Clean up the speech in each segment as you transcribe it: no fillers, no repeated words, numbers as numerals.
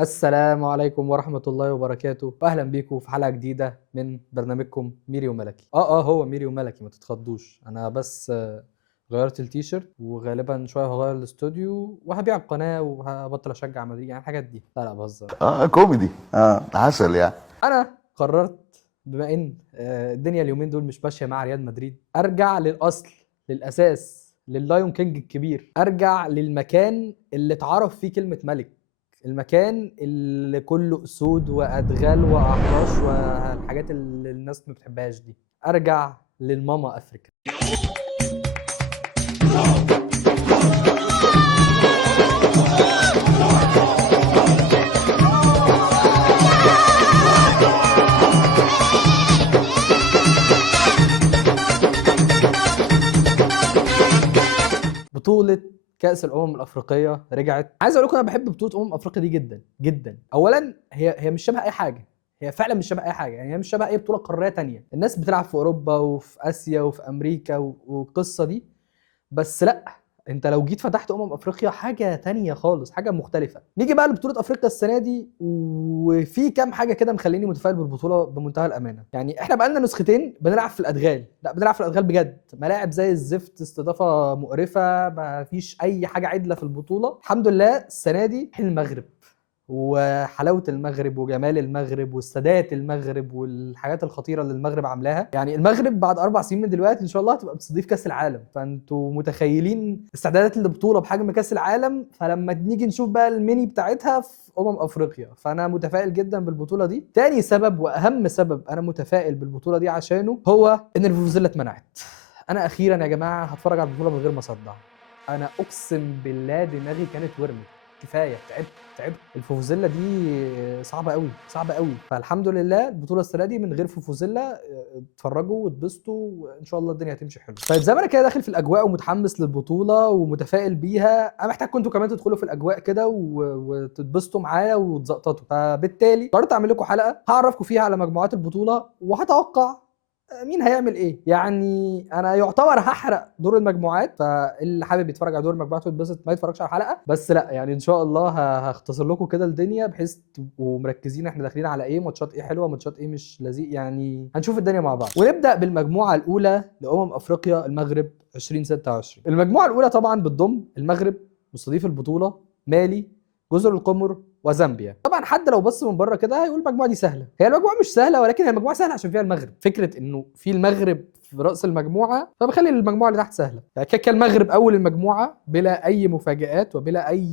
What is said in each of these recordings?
السلام عليكم ورحمة الله وبركاته، وأهلا بيكم في حلقة جديدة من برنامجكم ميري وملكي. هو ميري وملكي، ما تتخضوش. أنا بس غيرت التيشيرت، وغالبا شوية هغير الاستوديو وهبيع القناة وهبطل أشجع مدريد، يعني الحاجات دي. لا بهزر. كوميدي عسل يعني. أنا قررت بما إن الدنيا اليومين دول مش ماشية مع ريال مدريد، أرجع للأصل، للأساس، لللايون كينج الكبير. أرجع للمكان اللي اتعرف فيه كلمة ملك، المكان اللي كله اسود وادغال واحراش والحاجات اللي الناس ما بتحبهاش دي. ارجع للماما افريكا. بطولة كأس الأمم الأفريقية رجعت. عايز أقول لكم أنا بحب بطولة أفريقيا دي جدا جدا. أولا هي مش شبه أي حاجة، هي فعلا مش شبه أي حاجة، يعني هي مش شبه أي بطولة قارية تانية. الناس بتلعب في أوروبا وفي آسيا وفي أمريكا والقصة دي، بس لأ، انت لو جيت فتحت افريقيا حاجه تانية خالص، حاجه مختلفه. نيجي بقى لبطوله افريقيا السنه دي، وفي كام حاجه كده مخليني متفائل بالبطوله بمنتهى الامانه. يعني احنا بقى لنا نسختين بنلعب في الادغال، لا بنلعب في الادغال بجد، ملاعب زي الزفت، استضافه مقرفه، ما فيش اي حاجه عدله في البطوله. الحمد لله السنه دي حين المغرب وحلاوه المغرب وجمال المغرب والسادات المغرب والحاجات الخطيره اللي المغرب عاملاها. يعني المغرب بعد 4 سنين من دلوقتي ان شاء الله هتبقى بتستضيف كاس العالم، فانتوا متخيلين استعدادات للبطوله بحجم كاس العالم. فلما نيجي نشوف بقى الميني بتاعتها في افريقيا، فانا متفائل جدا بالبطوله دي. تاني سبب واهم سبب انا متفائل بالبطوله دي عشانه هو ان الفوزيلا اتمنعت. انا اخيرا يا جماعه هتفرج على البطوله من غير ما اصدع. انا اقسم بالله دماغي كانت ورمت، كفايه، تعبت. الفوفوزيلا دي صعبه قوي، صعبه قوي. فالحمد لله البطوله السنه دي من غير فوفوزيلا. اتفرجوا واتبسطوا وان شاء الله الدنيا هتمشي حلو. طيب زي ما انا كده داخل في الاجواء ومتحمس للبطوله ومتفائل بيها، انا محتاجكم انتوا كمان تدخلوا في الاجواء كده وتتبسطوا معايا وتزقططوا. فبالتالي قررت اعمل لكم حلقه هعرفكم فيها على مجموعات البطوله وهتوقع مين هيعمل ايه. يعني انا يعتبر هحرق دور المجموعات، فاللي حابب يتفرج على دور المجموعات ويتبسط ما يتفرجش على الحلقه. بس لا يعني ان شاء الله هختصر لكم كده الدنيا بحيث تبقوا مركزين احنا داخلين على ايه، ماتشات ايه حلوه، ماتشات ايه مش لذيذ. يعني هنشوف الدنيا مع بعض. ونبدا بالمجموعه الاولى افريقيا المغرب 2026. المجموعه الاولى طبعا بتضم المغرب مستضيف البطوله، مالي، جزر القمر وزامبيا. طبعا حد لو بص من بره كده هيقول المجموعه دي سهله. هي المجموعه مش سهله، ولكن هي المجموعه سهله عشان فيها المغرب. فكره انه في المغرب في راس المجموعه فبخلي المجموعه اللي تحت سهله. يعني كده المغرب اول المجموعه بلا اي مفاجآت وبلا اي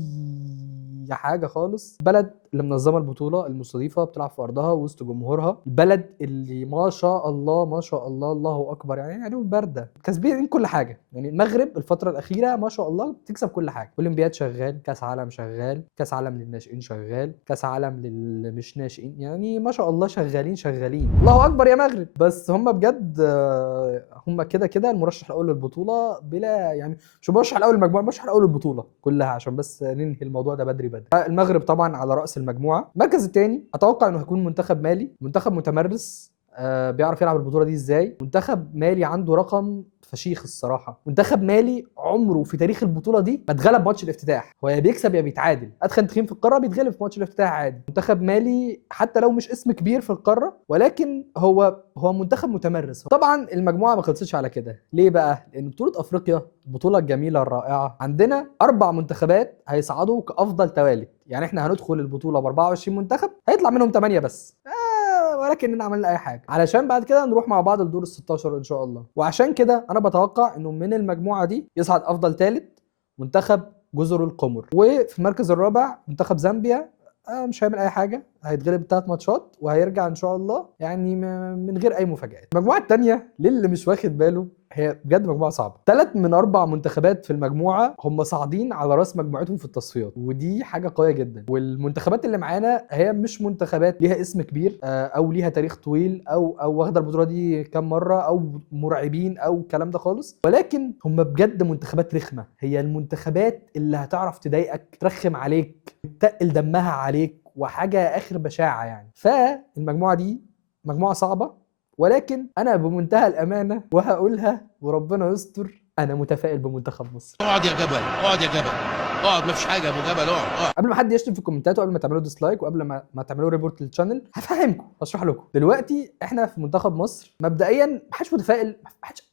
حاجه خالص. بلد اللي منظمه البطوله، المستضيفه، بتلعب في ارضها وسط جمهورها. البلد اللي ما شاء الله ما شاء الله الله اكبر، يعني عليهم بارده، كاسبين كل حاجه. يعني المغرب الفتره الاخيره ما شاء الله بتكسب كل حاجه. اولمبياد شغال، كاس عالم شغال، كاس عالم للناشئين شغال، كاس عالم للمش ناشئين، يعني ما شاء الله شغالين. الله اكبر يا مغرب. بس هم بجد هم كده كده المرشح الاول للبطوله بلا يعني، مش المرشح الاول للمجموعه، المرشح الاول للبطوله كلها، عشان بس ننهي الموضوع ده بدري. المغرب طبعا على راس المجموعه. المركز الثاني اتوقع انه هيكون منتخب مالي، منتخب متمرس، بيعرف يلعب البطوله دي ازاي. منتخب مالي عنده رقم فشيخ الصراحه. منتخب مالي عمره في تاريخ البطوله دي ما اتغلب ماتش الافتتاح، هو يا بيكسب يا بيتعادل. ادخل تخين في القاره بيتغلب في ماتش الافتتاح عادي. منتخب مالي حتى لو مش اسم كبير في القاره، ولكن هو منتخب متمرس. طبعا المجموعه ما خلصتش على كده. ليه بقى؟ لان بطوله افريقيا البطوله الجميله الرائعه عندنا 4 منتخبات هيصعدوا كافضل توالد. يعني احنا هندخل البطوله ب 24 منتخب، هيطلع منهم 8 بس، ولكننا عملنا اي حاجه علشان بعد كده نروح مع بعض لدور ال 16 ان شاء الله. وعشان كده انا بتوقع انه من المجموعه دي يصعد افضل ثالث منتخب جزر القمر، وفي المركز الرابع منتخب زامبيا. مش هيعمل اي حاجه، هيتغلب 3 ماتشات وهيرجع ان شاء الله، يعني من غير اي مفاجآت. المجموعه الثانيه للي مش واخد باله هي بجد مجموعه صعبه. 3 من 4 منتخبات في المجموعه هم صاعدين على راس مجموعتهم في التصفيات، ودي حاجه قويه جدا. والمنتخبات اللي معانا هي مش منتخبات ليها اسم كبير او ليها تاريخ طويل او واخده البطوله دي كام مره او مرعبين او الكلام ده خالص، ولكن هم بجد منتخبات رخمه. هي المنتخبات اللي هتعرف تضايقك، ترخم عليك، تقل دمها عليك، وحاجه اخر بشاعه يعني. فالمجموعه دي مجموعه صعبه، ولكن انا بمنتهى الامانه وهقولها وربنا يستر، انا متفائل بمنتخب مصر. اقعد يا جبل، اقعد يا جبل، اقعد، مفيش حاجه يا ابو جبل، اقعد. قبل ما حد يشتم في الكومنتات وقبل ما تعملوا ديسلايك وقبل ما تعملوا ريبورت للشانل، هفهمكم هشرح لكم. دلوقتي احنا في منتخب مصر مبدئيا محدش متفائل،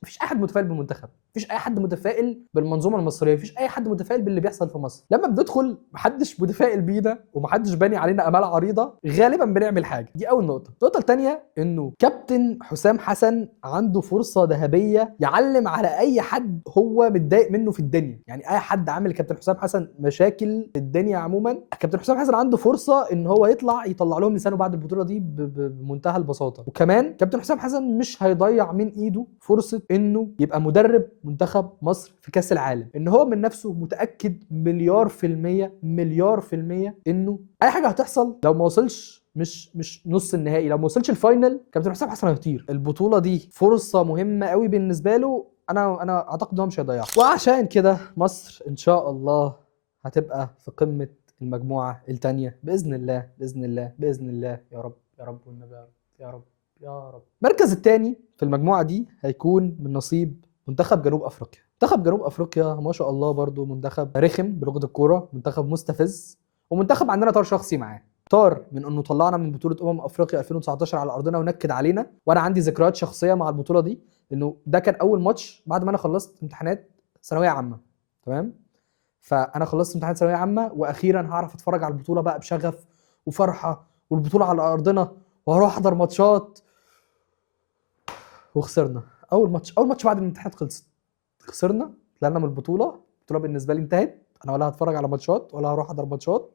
مفيش اي حد متفائل بالمنتخب، مفيش اي حد متفائل بالمنظومه المصريه، مفيش اي حد متفائل باللي بيحصل في مصر. لما بندخل محدش متفائل بينا ومحدش باني علينا امال عريضه، غالبا بنعمل حاجه. دي اول نقطه. النقطه الثانيه انه كابتن حسام حسن عنده فرصه ذهبيه يعلم على اي حد هو متضايق منه في الدنيا. يعني اي حد عامل كابتن حسام حسن مشاكل في الدنيا عموما، كابتن حسام حسن عنده فرصه ان هو يطلع لهم لسانه بعد البطوله دي بمنتهى البساطه. وكمان كابتن حسام حسن مش هيضيع من ايده فرصه انه يبقى مدرب منتخب مصر في كاس العالم، ان هو من نفسه متاكد مليار في المية انه اي حاجه هتحصل لو ما وصلش مش نص النهائي، لو ما وصلش الفاينل، كابتن حسام حسن هيطير. البطوله دي فرصه مهمه قوي بالنسبه له، انا اعتقد ان هو مش هيضيعها. وعشان كده مصر ان شاء الله هتبقى في قمه المجموعه الثانيه باذن الله باذن الله باذن الله، يا رب يا رب والنبي يا رب يا رب يا رب. المركز الثاني في المجموعه دي هيكون من نصيب منتخب جنوب افريقيا. منتخب جنوب افريقيا ما شاء الله برضو منتخب رخم بلغه الكوره، منتخب مستفز، ومنتخب عندنا طار شخصي معاه. طار من انه طلعنا من بطوله افريقيا 2019 على ارضنا ونكد علينا، وانا عندي ذكريات شخصيه مع البطوله دي، لانه ده كان اول ماتش بعد ما انا خلصت امتحانات ثانويه عامه. تمام، فانا خلصت امتحانات ثانويه عامه واخيرا هعرف اتفرج على البطوله بقى بشغف وفرحه، والبطوله على ارضنا وهروح احضر ماتشات. وخسرنا اول ماتش بعد الامتحانات خلصت، خسرنا، طلعنا من البطوله بالنسبه لي انتهت. انا ولا هتفرج على ماتشات ولا هروح احضر ماتشات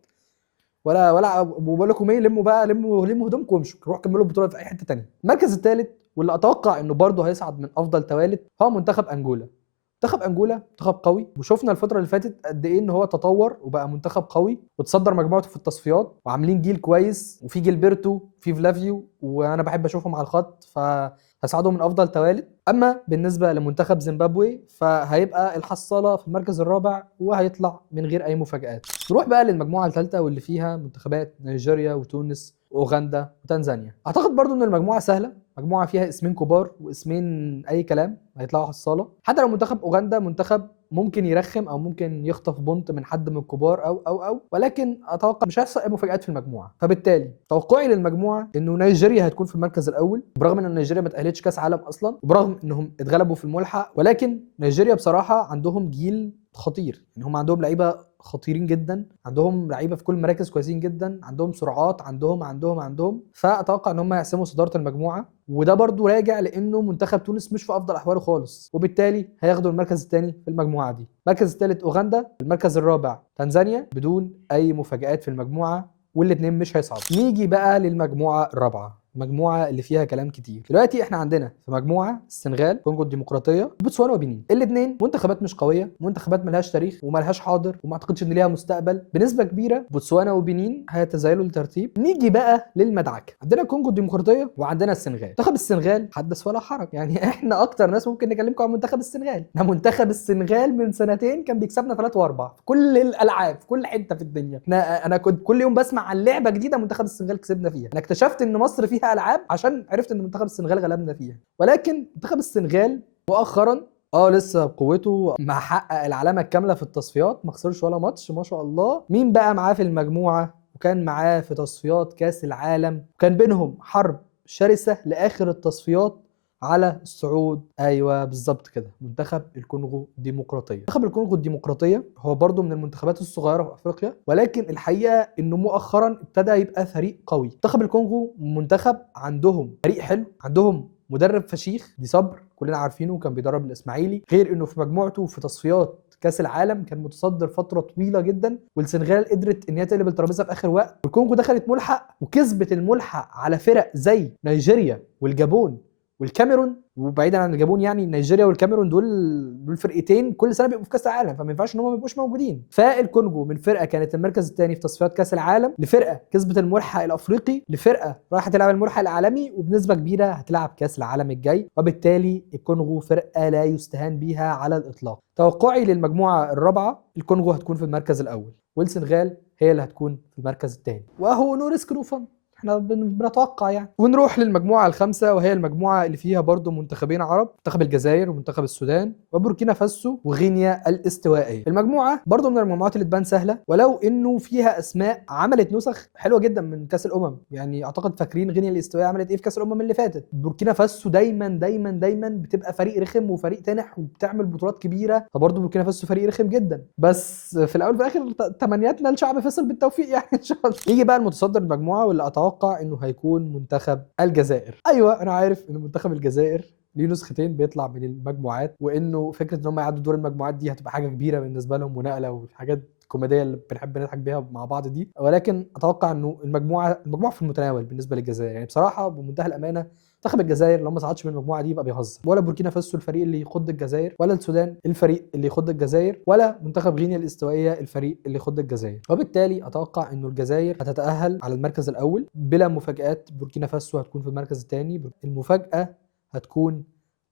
ولا بقول لكم ايه، لموا هدومكم وامشوا، روحوا كملوا البطوله في اي حته ثانيه. المركز الثالث واللي اتوقع انه برضه هيصعد من افضل توالت هو منتخب انجولا. منتخب انجولا منتخب قوي، وشفنا الفتره اللي فاتت قد ايه ان هو تطور وبقى منتخب قوي وتصدر مجموعته في التصفيات، وعاملين جيل كويس، وفي جيلبرتو في فلافيو، وانا بحب اشوفهم على الخط، فهيصعدوا من افضل توالت. اما بالنسبه لمنتخب زيمبابوي فهيبقى الحصاله في المركز الرابع وهيطلع من غير اي مفاجآت. نروح بقى للمجموعه الثالثه واللي فيها منتخبات نيجيريا وتونس واوغندا وتنزانيا. اعتقد برضو ان المجموعه سهله، مجموعه فيها اسمين كبار واسمين اي كلام هيطلعوا حصاله. حتى لو منتخب اوغندا منتخب ممكن يرخم او ممكن يخطف بونت من حد من الكبار او ولكن اتوقع مش هيحصل اي مفاجآت في المجموعه. فبالتالي توقعي للمجموعه انه نيجيريا هتكون في المركز الاول، برغم ان نيجيريا ما تاهلتش كاس عالم اصلا، وبرغم انهم اتغلبوا في الملحق، ولكن نيجيريا بصراحه عندهم جيل خطير. يعني هم عندهم لعيبه خطيرين جدا، عندهم لعيبه في كل المراكز كويسين جدا، عندهم سرعات، عندهم فاتوقع ان هم يحسموا صداره المجموعه. وده برضو راجع لانه منتخب تونس مش في افضل احواله خالص، وبالتالي هياخدوا المركز الثاني في المجموعه دي. المركز الثالث اوغندا، المركز الرابع تنزانيا بدون اي مفاجآت في المجموعه، والاثنين مش هيصعدوا. نيجي بقى للمجموعه الرابعه، المجموعه اللي فيها كلام كتير. دلوقتي احنا عندنا في مجموعه السنغال، كونغو الديمقراطيه، وبوتسوانا وبنين. الاثنين منتخبات مش قويه، منتخبات ملهاش تاريخ وملهاش حاضر وما اعتقدش ان ليها مستقبل بنسبه كبيره. بوتسوانا وبنين هيتزايلوا الترتيب. نيجي بقى للمدعكه، عندنا كونغو الديمقراطيه وعندنا السنغال. منتخب السنغال حدث ولا حرج، يعني احنا اكتر ناس ممكن نكلمكم عن منتخب السنغال. ده منتخب السنغال من سنتين كان بيكسبنا 3 و4 في كل الالعاب في كل حته في الدنيا. انا كنت كل يوم بسمع عن لعبه جديده منتخب السنغال كسبنا فيها. انا اكتشفت ان مصر فيها العاب عشان عرفت ان منتخب السنغال غلبنا فيها. ولكن منتخب السنغال مؤخرا لسه بقوته، ما حقق العلامه الكامله في التصفيات، ما خسرش ولا ماتش ما شاء الله. مين بقى معاه في المجموعه وكان معاه في تصفيات كاس العالم وكان بينهم حرب شرسه لاخر التصفيات على الصعود؟ ايوه بالظبط كده، منتخب الكونغو الديمقراطيه. منتخب الكونغو الديمقراطيه هو برضو من المنتخبات الصغيره في افريقيا، ولكن الحقيقه انه مؤخرا ابتدى يبقى فريق قوي. منتخب الكونغو منتخب عندهم فريق حلو، عندهم مدرب فشيخ دي صبر كلنا عارفينه، كان بيدرب الاسماعيلي، غير انه في مجموعته في تصفيات كاس العالم كان متصدر فتره طويله جدا. والسنغال قدرت ان هي تقلب الترابيزه في اخر وقت، والكونغو دخلت ملحق وكسبت الملحق على فرق زي نيجيريا والجابون والكاميرون. وبعيدا عن الجابون، يعني نيجيريا والكاميرون دول فرقتين كل سنه بيبقوا في كاس العالم، فما ينفعش ان هم ما يبقوش موجودين. فالكونغو من فرقه كانت المركز الثاني في تصفيات كاس العالم لفرقه كسبت الملحق الافريقي لفرقه رايحه تلعب الملحق العالمي، وبنسبه كبيره هتلعب كاس العالم الجاي. وبالتالي الكونغو فرقه لا يستهان بيها على الاطلاق. توقعي للمجموعه الرابعه الكونغو هتكون في المركز الاول، والسنغال هي اللي هتكون في المركز الثاني. واهو نو ريسك نو فن، احنا بنتوقع يعني. ونروح للمجموعه الخامسه، وهي المجموعه اللي فيها برضو منتخبين عرب، منتخب الجزائر ومنتخب السودان وبوركينا فاسو وغينيا الاستوائيه. المجموعه برضو من المجموعات اللي تبان سهله، ولو انه فيها اسماء عملت نسخ حلوه جدا من كاس الامم. يعني اعتقد فاكرين غينيا الاستوائيه عملت ايه في كاس الامم اللي فاتت. بوركينا فاسو دايما دايما دايما بتبقى فريق رخم وفريق تنح وبتعمل بطولات كبيره، فبرضو بوركينا فاسو فريق رخم جدا. بس في الاول وفي الاخر تمنياتنا لشعب فيصل بالتوفيق يعني ان شاء الله. يجي بقى المتصدر المجموعه، واللي اتوقع انه هيكون منتخب الجزائر. ايوه انا عارف ان منتخب الجزائر ليه نسختين بيطلع من المجموعات، وانه فكره ان هم يعدوا دور المجموعات دي هتبقى حاجه كبيره بالنسبه لهم ونقله وحاجات الكوميديه اللي بنحب نضحك بيها مع بعض دي. ولكن اتوقع انه المجموعه في المتناول بالنسبه للجزائر. يعني بصراحه بمنتهى الامانه منتخب الجزائر لو ما صعدش من المجموعه دي يبقى بيهزر. ولا بوركينا فاسو الفريق اللي يخض الجزائر، ولا السودان الفريق اللي يخض الجزائر، ولا منتخب غينيا الاستوائيه الفريق اللي يخض الجزائر. وبالتالي اتوقع انه الجزائر هتتاهل على المركز الاول بلا مفاجات. بوركينا فاسو هتكون في المركز الثاني. المفاجاه هتكون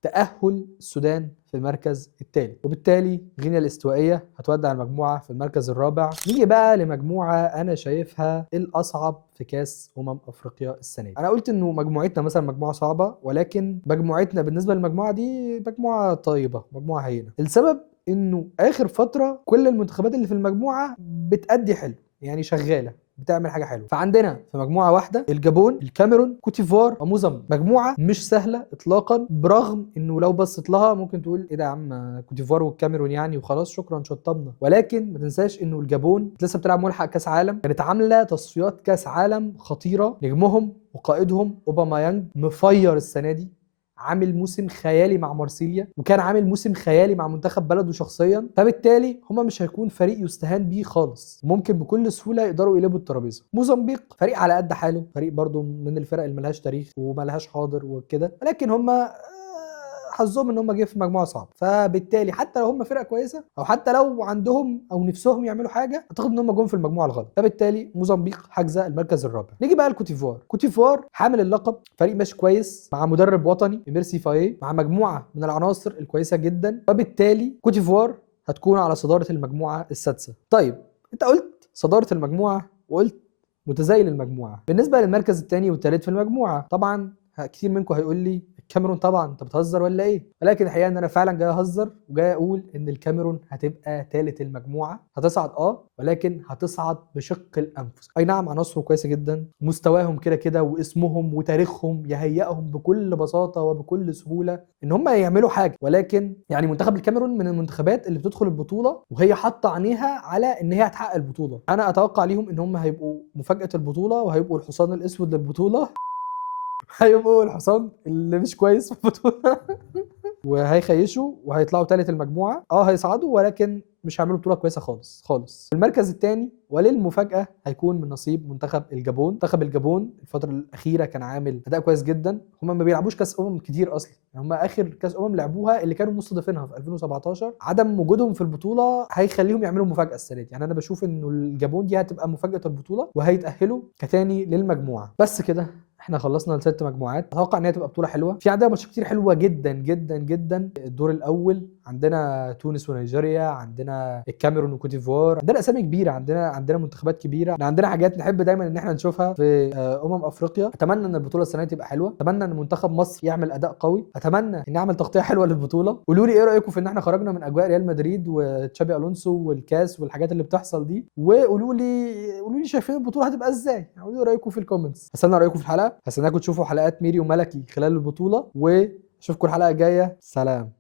تأهل السودان في المركز الثالث، وبالتالي غينيا الاستوائية هتودع المجموعة في المركز الرابع. نيجي بقى لمجموعة أنا شايفها الأصعب في كاس أفريقيا السنة دي. أنا قلت إنه مجموعتنا مثلا مجموعة صعبة، ولكن مجموعتنا بالنسبة للمجموعة دي مجموعة طيبة، مجموعة هينة. السبب إنه آخر فترة كل المنتخبات اللي في المجموعة بتأدي حلو، يعني شغالة بتعمل حاجه حلوه. فعندنا في مجموعه واحده الجابون، الكاميرون، كوتيفوار وموزمبيق. مجموعه مش سهله اطلاقا، برغم انه لو بصيت لها ممكن تقول ايه ده يا عم كوتيفوار والكاميرون يعني وخلاص شكرا شطبنا. ولكن ما تنساش انه الجابون لسه بتلعب ملحق كاس عالم، كانت عامله تصفيات كاس عالم خطيره، نجمهم وقائدهم اوباميانج مفير السنه دي، عامل موسم خيالي مع مارسيليا، وكان عامل موسم خيالي مع منتخب بلده شخصيا. فبالتالي هما مش هيكون فريق يستهان بيه خالص، ممكن بكل سهوله يقدروا يقلبوا الترابيزه. موزمبيق فريق على قد حاله، فريق برضو من الفرق اللي ملهاش تاريخ وملهاش حاضر وكده، ولكن هما حظهم ان هم جه في مجموعه صعبه. فبالتالي حتى لو هم فرقه كويسه، او حتى لو عندهم او نفسهم يعملوا حاجه، اعتقد ان هم جم في المجموعه الغلط. فبالتالي موزمبيق حاجزه المركز الرابع. نيجي بقى لكوتيفوار. كوتيفوار حامل اللقب، فريق ماشي كويس مع مدرب وطني ميرسي فايه، مع مجموعه من العناصر الكويسه جدا. فبالتالي كوتيفوار هتكون على صداره المجموعه السادسه. طيب انت قلت صداره المجموعه وقلت متزايل المجموعه. بالنسبه للمركز الثاني والثالث في المجموعه، طبعا كتير منكم هيقول لي الكاميرون طبعا، انت بتهزر ولا ايه؟ ولكن الحقيقه ان انا فعلا جاي اهزر، وجاي اقول ان الكاميرون هتبقى ثالث المجموعه. هتصعد ولكن هتصعد بشق الانفس. اي نعم عناصره كويسه جدا، مستواهم كده كده واسمهم وتاريخهم يهيئهم بكل بساطه وبكل سهوله ان هم يعملوا حاجه، ولكن يعني منتخب الكاميرون من المنتخبات اللي بتدخل البطوله وهي حاطه عينيها على ان هي هتحقق البطوله. انا اتوقع ليهم ان هم هيبقوا مفاجاه البطوله، وهيبقوا الحصان الاسود للبطوله هيبقوا الحصان اللي مش كويس في البطوله وهيخيشوا وهيطلعوا ثالث المجموعه. هيصعدوا ولكن مش هيعملوا بطوله كويسه خالص خالص. المركز الثاني وللمفاجاه هيكون من نصيب منتخب الجابون. منتخب الجابون الفتره الاخيره كان عامل اداء كويس جدا. هم ما بيلعبوش كاس كتير اصلا، يعني هم اخر كاس لعبوها اللي كانوا مستضيفينها في 2017. عدم وجودهم في البطوله هيخليهم يعملوا مفاجاه السنه دي. يعني انا بشوف انه الجابون دي هتبقى مفاجاه البطوله وهيتاهلوا كثاني للمجموعه. بس كده احنا خلصنا ال6 مجموعات. اتوقع ان هي تبقى بطوله حلوه. في عندنا ماتشات كتير حلوه جدا جدا جدا. الدور الاول عندنا تونس ونيجيريا، عندنا الكاميرون وكوتيفوار، عندنا اسامي كبيره، عندنا منتخبات كبيره، عندنا حاجات نحب دايما ان احنا نشوفها في افريقيا. اتمنى ان البطوله السنه دي تبقى حلوه، اتمنى ان منتخب مصر يعمل اداء قوي، اتمنى ان نعمل تغطيه حلوه للبطوله. قولوا لي ايه رايكم في ان احنا خرجنا من اجواء ريال مدريد وتشابي الونسو والكاس والحاجات اللي بتحصل دي، وقولوا لي شايفين البطوله هتبقى ازاي. قولوا لي رايكم في الكومنتس. هستنى رايكم في الحلقه، هستناكم تشوفوا حلقات ميري وملكي خلال البطوله، واشوفكم الحلقه الجايه. سلام.